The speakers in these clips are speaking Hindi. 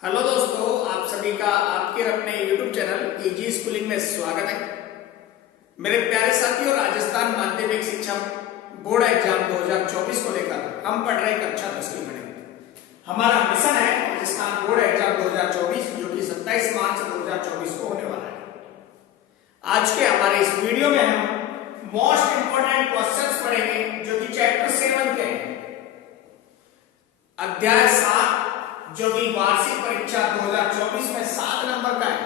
हेलो दोस्तों, आप सभी का आपके अपने YouTube चैनल इजी स्कूलिंग में स्वागत है। मेरे प्यारे साथियों, राजस्थान माध्यमिक शिक्षा बोर्ड एग्जाम 2024 को लेकर हम पढ़ रहे कक्षा 10वीं में। हमारा मिशन है राजस्थान बोर्ड एग्जाम 2024 जो कि 27 मार्च 2024 को होने वाला है। आज के हमारे इस वीडियो में हम मोस्ट इंपोर्टेंट क्वेश्चंस पढ़ेंगे जो कि चैप्टर 7 के अध्याय 7 जो कि वार्षिक परीक्षा 2024 में 7 नंबर का है।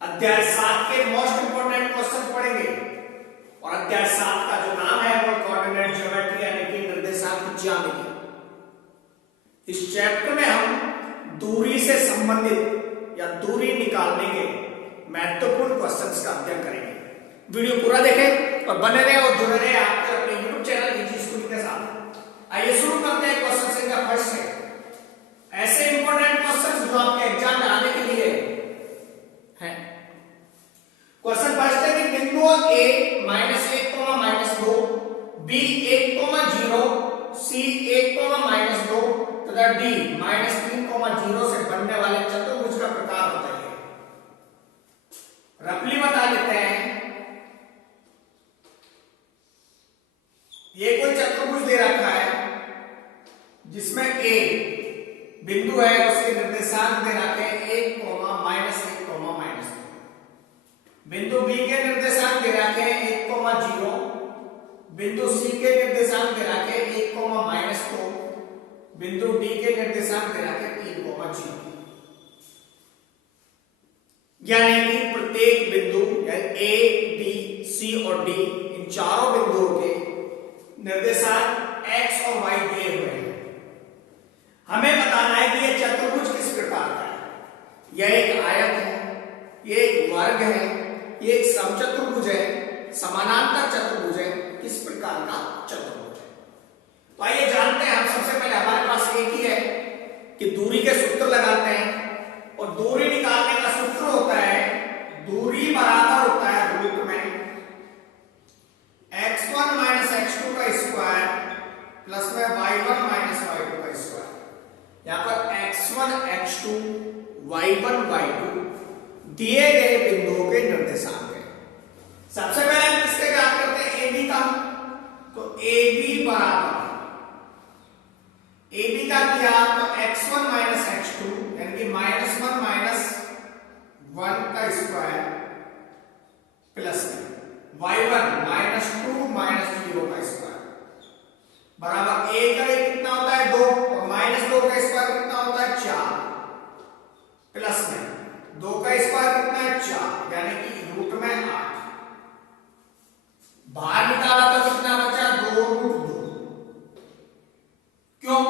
अध्याय 7 के मोस्ट इंपोर्टेंट क्वेश्चन पढ़ेंगे और अध्याय 7 का जो नाम है वो कोऑर्डिनेट ज्योमेट्री यानी कि निर्देशांक ज्यामिति। इस चैप्टर में हम दूरी से संबंधित या दूरी निकालने के महत्वपूर्ण क्वेश्चंस का अध्ययन करेंगे। वीडियो पूरा देखें और बने रहे और जुड़े रहे आपके अपने YouTube चैनल इजी स्कूलिंग के साथ। आइए शुरू करते हैं क्वेश्चन का फर्स्ट से। ऐसे इंपॉर्टेंट क्वेश्चन जो आपके एग्जाम में आने के लिए हैं। क्वेश्चन फर्स्ट है कि बिंदु A -1, -2, B 1, 0, C 1, -2 तथा D -3, 0 से बनने वाले चतुर्भुज का प्रकार बताइए। रफली बता देते हैं। ये कोई चतुर्भुज दे रखा है जिसमें A बिंदु है, उसके निर्देशांक दे रखे हैं 1, -1, -2। बिंदु B के निर्देशांक दे रखे हैं 1, 0। बिंदु C के निर्देशांक दे रखे हैं 1, -2। बिंदु D के निर्देशांक दे रखे हैं 3, 0। यानी कि प्रत्येक बिंदु यानी A, B, C और D इन चारों बिंदुओं के निर्देशांक x और y दिए हुए हैं। हमें बताना है कि यह चतुर्भुज किस प्रकार का है। यह एक आयत है, यह एक वर्ग है, यह एक समचतुर्भुज है, समानांतर चतुर्भुज है, किस प्रकार का चतुर्भुज है। तो आइए जानते हैं। हम सबसे पहले हमारे पास एक ही है कि दूरी के सूत्र लगाते हैं और दूरी निकालने का सूत्र होता है दूरी बराबर होता है रूट में x1 - x2 का स्क्वायर प्लस में y1 - y2 का स्क्वायर। यहां पर x1 x2 y1 y2 दिए गए बिंदुओं के निर्देशांक है। सबसे पहले हम किसके ज्ञात करते हैं AB का। तो AB बराबर AB का किया तो x1 - x2 यानी कि -1 - 1 का स्क्वायर प्लस y1 -2 - 0 का स्क्वायर बराबर A का कितना होता है 2 और -2 का स्क्वायर कितना होता है 4 प्लस में 2 का स्क्वायर कितना है 4 यानी कि रूट में 8। बाहर निकाला तो कितना बचा 2√2। क्यों?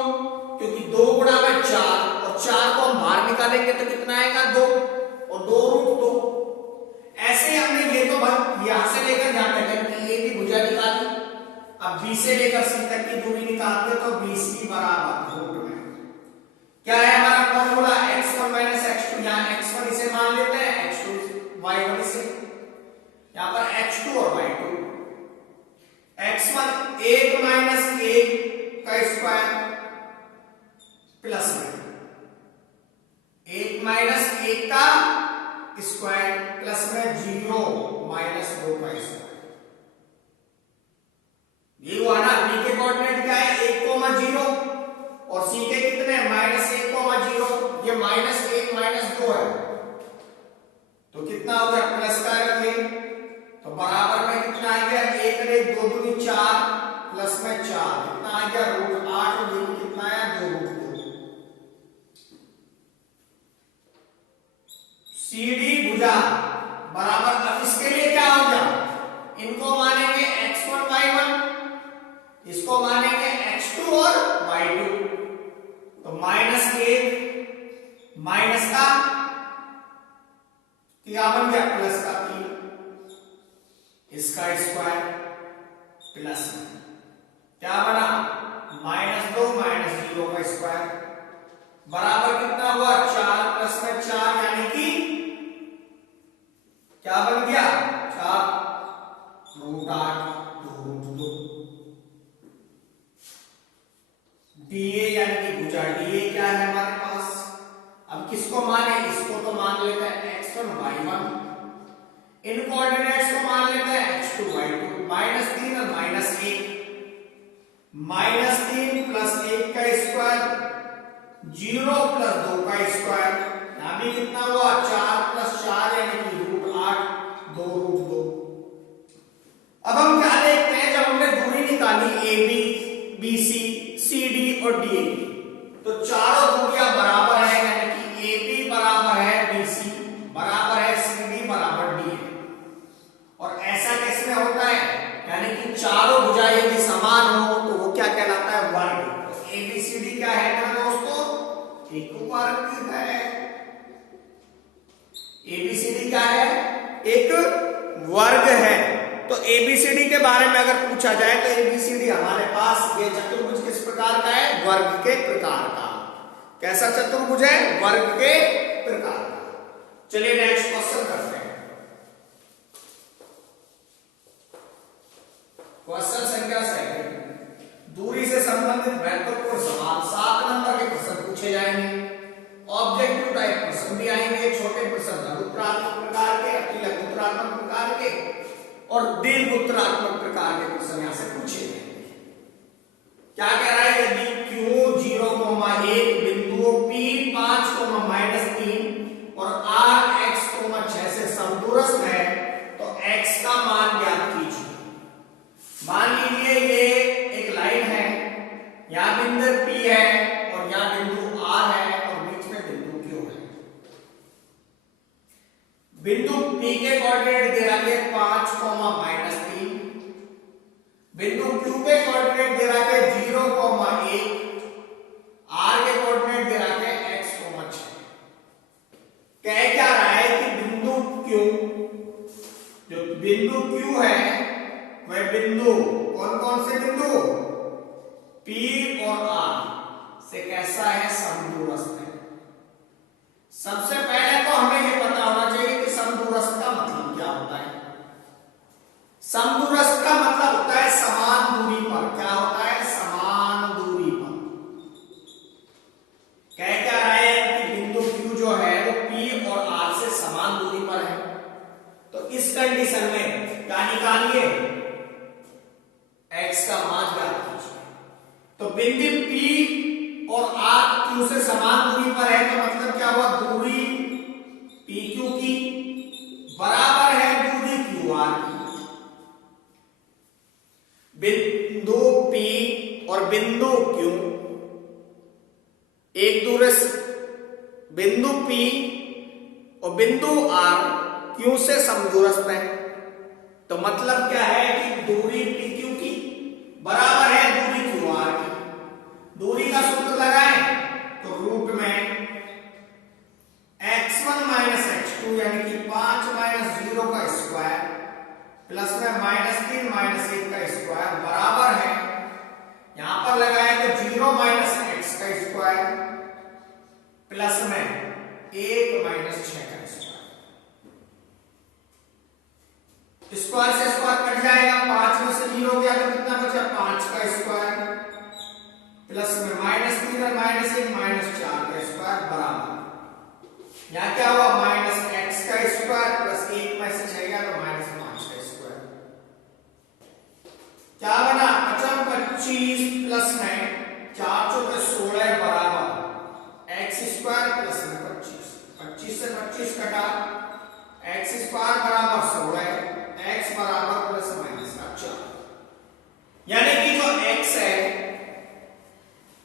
क्योंकि 2 गुणा में 4 और 4 को हम बाहर निकालेंगे तो कितना आएगा 2 और 2√2। ऐसे हमने ये तो यहां से लेकर यहां तक की A की भुजा निकाली। अब B से लेकर C तक की दूरी निकालते तो BC बराबर रूट में क्या है हमारा फॉर्मूला x1 - x2। यहां x1 इसे मान लेते हैं, x2 y1 इसे, यहां पर x2 और y2। x1 1 - 1 का स्क्वायर प्लस में 1 - 1 का स्क्वायर प्लस में 0 - 2 का स्क्वायर। ये हुआ ना। B के कोऑर्डिनेट क्या है 1, 0 और C के कितने -1, 0। ये -1 - 2 है तो कितना हो गया प्लस का रखिए तो बराबर में कितना आ गया 1 × 2 = 2 4 प्लस में 4 कितना आ गया √8 और ये कितना आया 2√2। CD भुजा बराबर। अब इसके लिए क्या हो गया, इनको मानेंगे x1 y1, इसको मानेंगे x2 और y2। तो -1 माइनस का क्या बन गया प्लस का 3 इसका स्क्वायर प्लस में क्या बना -2 - 0 का स्क्वायर बराबर कितना हुआ 4 प्लस में 4 यानी कि क्या बन गया 4 √8 2√2। DA यानी कि भुजा DA क्या है हमारे किसको माने, इसको तो मान लेते हैं x1 y1, इन कोऑर्डिनेट्स को मान लेते हैं x2 y2, -3 और -1, -3 प्लस 1 का स्क्वायर, 0 प्लस 2 का स्क्वायर, यहां भी कितना हुआ 4 प्लस 4 यानी कि √8, 2 √2। अब हम क्या देखते हैं, जब हमने दूरी निकाली A B, B C, C D और डी ए, तो चारों दूरियां बराबर है, यानी कि ए बी बराबर है बी सी बराबर है सी डी बराबर डी ए। और ऐसा किस में होता है, यानी कि चारों भुजाएं यदि समान हो तो वो क्या कहलाता है, वर्ग। तो ए बी सी डी क्या है मेरे दोस्तों, एक वर्ग है। ए बी सी डी क्या है, एक वर्ग है। तो एबीसीडी के बारे में अगर पूछा जाए तो एबीसीडी हमारे पास ये चतुर्भुज किस प्रकार का है, वर्ग के प्रकार का। कैसा चतुर्भुज है, वर्ग के प्रकार का। चलिए नेक्स्ट क्वेश्चन करते हैं। क्वेश्चन संख्या 2, दूरी से संबंधित महत्वपूर्ण सवाल 7 नंबर के प्रश्न पूछे जाएंगे। ऑब्जेक्टिव टाइप प्रश्न भी आएंगे, छोटे प्रश्न लघुत्तरात्मक प्रकार के, अति लघुत्तरात्मक प्रकार के और दीर्घोत्तरात्मक प्रकार के प्रश्न यहां से पूछे जाएंगे। क्या कह रहा है, यदि Q 0,1 बिंदुओं P 5, -3 और R x, 6 से समदूरस्थ है तो x का मान ज्ञात कीजिए। मान लीजिए ये एक लाइन है, यहां बिंदु P है और यहां बिंदु R है और बीच में बिंदु Q है। बिंदु P के कोऑर्डिनेट दे रखे 5, -3, बिंदु Q के कोऑर्डिनेट दे रखे 0,1, R के कोऑर्डिनेट दे रखे x, 6। कह क्या रहा है कि बिंदु Q, जो बिंदु Q है वह बिंदु कौन कौन से बिंदु P और R से कैसा है, समदूरस्थ है। सबसे पहले तो हमें यह पता होना चाहिए कि समदूरस्थ का मतलब क्या होता है। समदूरस्थ का मतलब होता है समान दूरी पर। क्या होता है, समान दूरी पर। कह क्या रहा है कि बिंदु Q जो है वो P और R से समान दूरी पर है। तो इस कंडीशन में क्या निकालिए, x का मान ज्ञात कीजिए। तो बिंदु P और R Q से समान दूरी पर है, तो मतलब क्या हुआ, दूरी PQ की बराबर है दूरी QR की। बिंदु P और बिंदु Q एक दूरस्थ, बिंदु P और बिंदु R Q से समदूरस्थ है। तो मतलब क्या है कि दूरी PQ की बराबर है दूरी QR की। दूरी का सूत्र लगाएं तो रूट में x1 x2 यानी कि 5 -0 का स्क्वायर प्लस में -3 -1 का स्क्वायर बराबर है, यहां पर लगाए तो 0 x का स्क्वायर प्लस में 1 -6 का स्क्वायर। स्क्वायर से स्क्वायर कट जाएगा, 5 में से 0 गया तो कितना बचा, 5 का स्क्वायर प्लस में -3 और -1 -4 का स्क्वायर बराबर, यहां क्या हुआ, -x का स्क्वायर प्लस 1 में से 6 गया तो -5 का स्क्वायर। क्या बना, 25 प्लस में 4 चौके 16 बराबर x स्क्वायर प्लस में 25, 25 से 25 कटा, x स्क्वायर बराबर 16, x बराबर प्लस माइनस का 4। यानी कि जो x है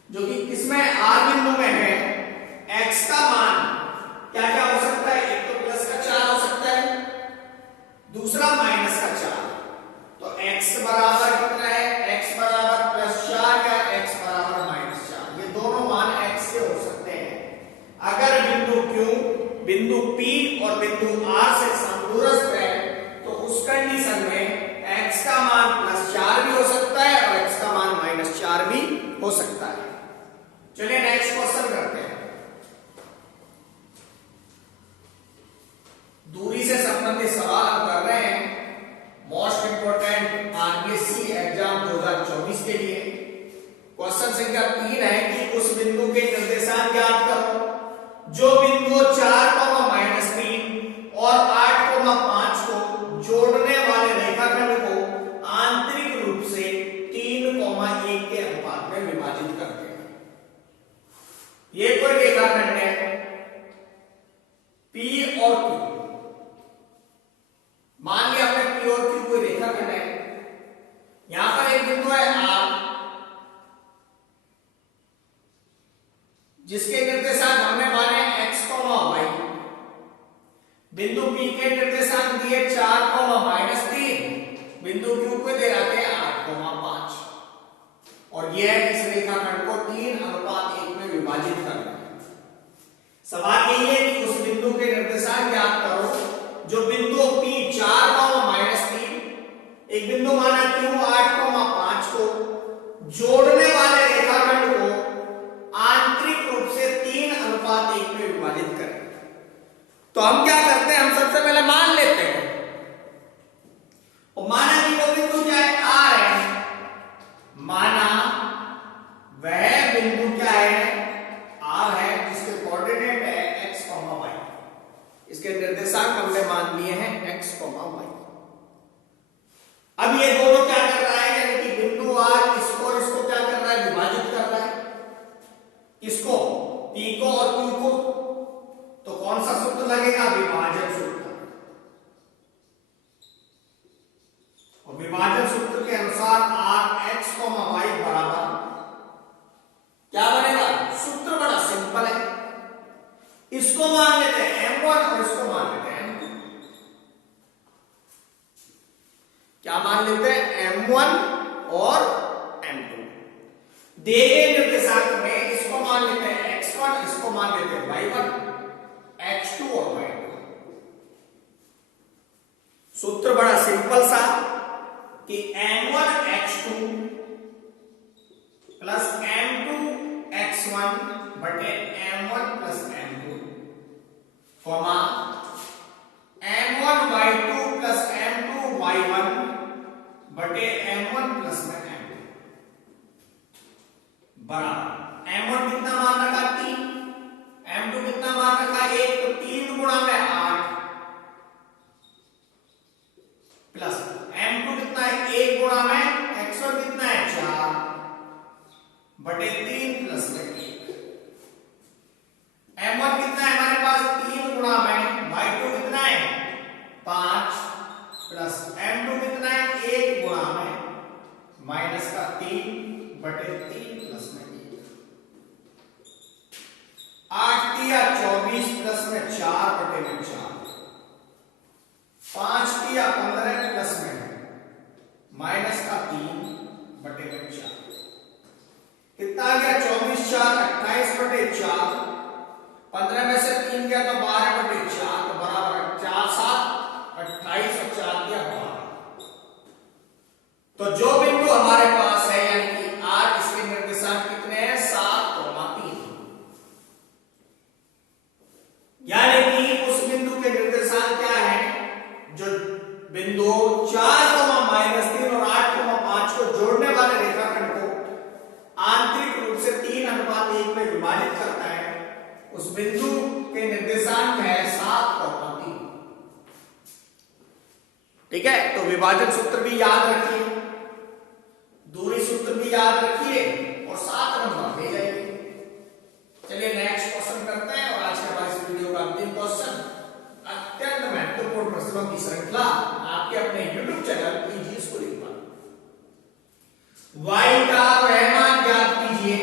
जो कि किसमें R बिंदु में है, x का मान क्या क्या हो सकता है, एक तो प्लस का 4 हो सकता है दिए 4,-3, बिंदु क्यू पे दे रखे 8,5 और यह इस रेखाखंड को 3:1 में विभाजित करना है। सवाल यही है कि उस बिंदु के निर्देशांक ज्ञात करो जो बिंदु P 4,-3 एक बिंदु माना Q 8,5 को जोड़ने वाले रेखाखंड को आंतरिक रूप से 3:1 में विभाजित करें। तो हम क्या करते हैं, हम सबसे पहले मान लेते हैं और माना कि वो बिंदु क्या है, R है। माना वह बिंदु क्या है, R है, जिसके कोऑर्डिनेट है x, y। इसके निर्देशांक हमने मान लिए हैं x, y। अब ये दोनों क्या कर रहा है, यानी कि बिंदु R इसको क्या कर रहा है, विभाजित कर रहा है। इसको P को और Q को, तो कौन सा सूत्र लगेगा, विभाजन सूत्र। और विभाजन सूत्र के अनुसार R x, y बराबर क्या बनेगा, सूत्र बड़ा सिंपल है। इसको मान लेते हैं M1 और इसको मान लेते हैं M2। क्या मान लेते हैं, M1 और M2। दिए गए निर्देशांक में इसको मान लेते हैं x1, इसको मान लेते हैं y1, x2 और y2। सूत्र बड़ा सिंपल सा कि M1 x2 plus M2 x1 बटे M1 plus M2 comma M1 y2 plus M2 y1 बटे M1 प्लस में M2 बराबर M1 कितना मान रखा, 3, M2 कितना मान रखा, 1, तो 3 गुणा में 8 प्लस M2 कितना है, 1 गुणा में x1 कितना है, 4 बटे 3 प्लस में 1। M1 कितना है हमारे पास, 3 गुणा में y2 कितना है, 5 प्लस M2 कितना है, 1 गुणा में माइनस का 3 बटे 3 प्लस में 1। 8 दिया 24 प्लस में 4 बटे में 4, 5 दिया 15 प्लस में माइनस का 3 बटे में 4। कितना आ गया, 24 4 28 बटे 4, 15 में से 3 गया तो 12 बटे 4, तो बराबर 4 7 28 और 4 दिया 12। तो जो बिंदु हमारे पास है यानी कि R, इसके निर्देशांक कितने हैं, 7,3। यानी कि उस बिंदु के निर्देशांक क्या है, जो बिंदु 4,-3 और 8,5 को जोड़ने वाले रेखाखंड को आंतरिक रूप से 3:1 में विभाजित करता है, उस बिंदु के निर्देशांक है 7,3। ठीक है, तो विभाजन सूत्र भी याद रखिए, दूरी सूत्र भी याद रखिए और 7 नंबर दे जाइए। चलिए नेक्स्ट क्वेश्चन करते हैं और आज के हमारे इस वीडियो का अंतिम क्वेश्चन, अत्यंत महत्वपूर्ण प्रश्नों की श्रृंखला आपके अपने YouTube चैनल कीजिए स्कूलिंग पर। y का वह मान ज्ञात कीजिए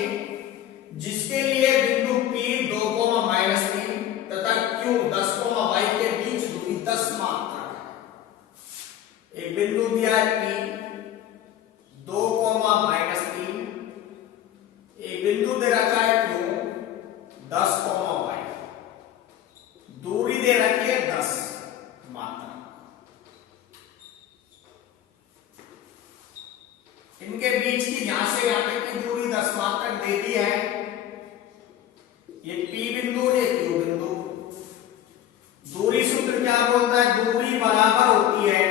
जिसके लिए बिंदु P 2,-3 तथा Q 10,y के बीच दूरी 10 मात्रक है। एक बिंदु दिया है P 2,-3, एक बिंदु दे रखा है Q 10,y, दूरी दे रखी है 10 मात्रक। इनके बीच की यहां से यहां तक की दूरी 10 मात्रक दे दी है। ये P बिंदु और ये Q बिंदु। दूरी सूत्र क्या बोलता है, दूरी बराबर होती है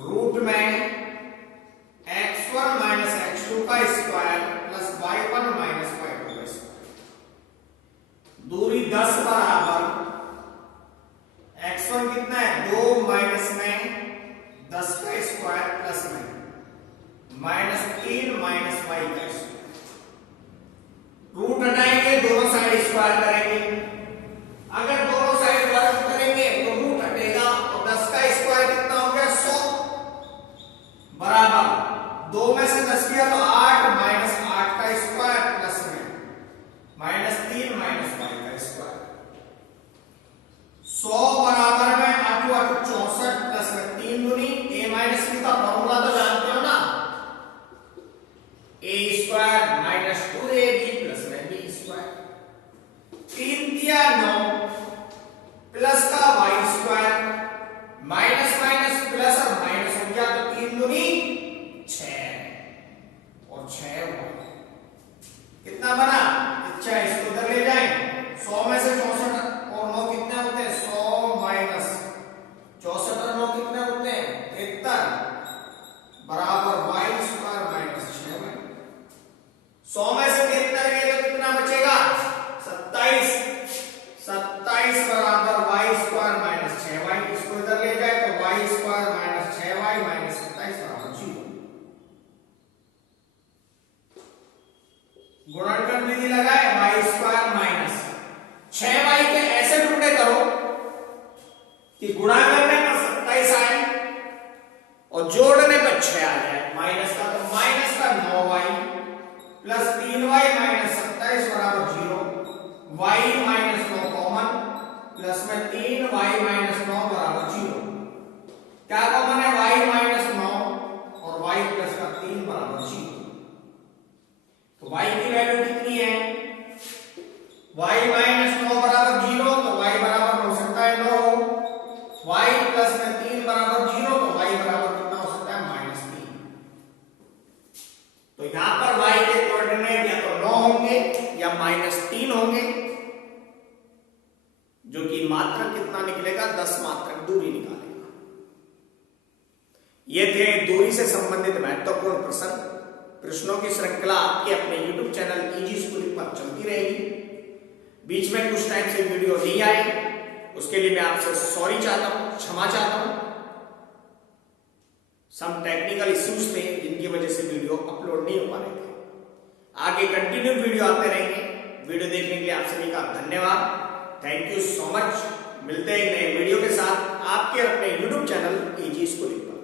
रूट में x1 माइनस x2 का square plus y1 minus y2 का स्क्वायर। दूरी 10 बराबर x1 कितना है, 2 माइनस में 10 का स्क्वायर प्लस में माइनस 3 माइनस y का स्क्वायर। रूट हटाएंगे, दोनों साइड कि गुणा करने पर 27 आए और जोड़ने पर 6 आ जाए माइनस का, तो माइनस का 9y प्लस 3y माइनस 27 बराबर 0, y माइनस 9 कॉमन प्लस में 3y माइनस 9 बराबर 0। क्या कॉमन है? y माइनस 9 और y प्लस का 3 बराबर 0। तो y की वैल्यू कितनी है? y माइनस 9 बराबर 0, तो y बराबर हो सकता है 9, y प्लस में 3 बराबर 0, तो y बराबर कितना हो सकता है? -3। तो यहां पर y के कोऑर्डिनेट या तो 9 होंगे या -3 होंगे, जो कि मात्रक कितना निकलेगा? 10 मात्रक दूरी निकालेगा। ये थे दूरी से संबंधित महत्वपूर्ण प्रश्न। प्रश्नों की श्रृंखला आपके अपने YouTube चैनल इजी स्कूलिंग पर चलती रहेगी। बीच में कुछ टाइम से वीडियो नहीं आए, उसके लिए मैं आपसे सॉरी चाहता हूं, क्षमा चाहता हूं। सम टेक्निकल इश्यूज थे जिनकी वजह से वीडियो अपलोड नहीं हो पा रहे थे। आगे कंटिन्यू वीडियो आते रहेंगे। वीडियो देखने के लिए आप सभी का धन्यवाद। Thank you so much. मिलते हैं नए वीडियो के साथ आपके अपने YouTube चैनल इजी स्कूलिंग पर।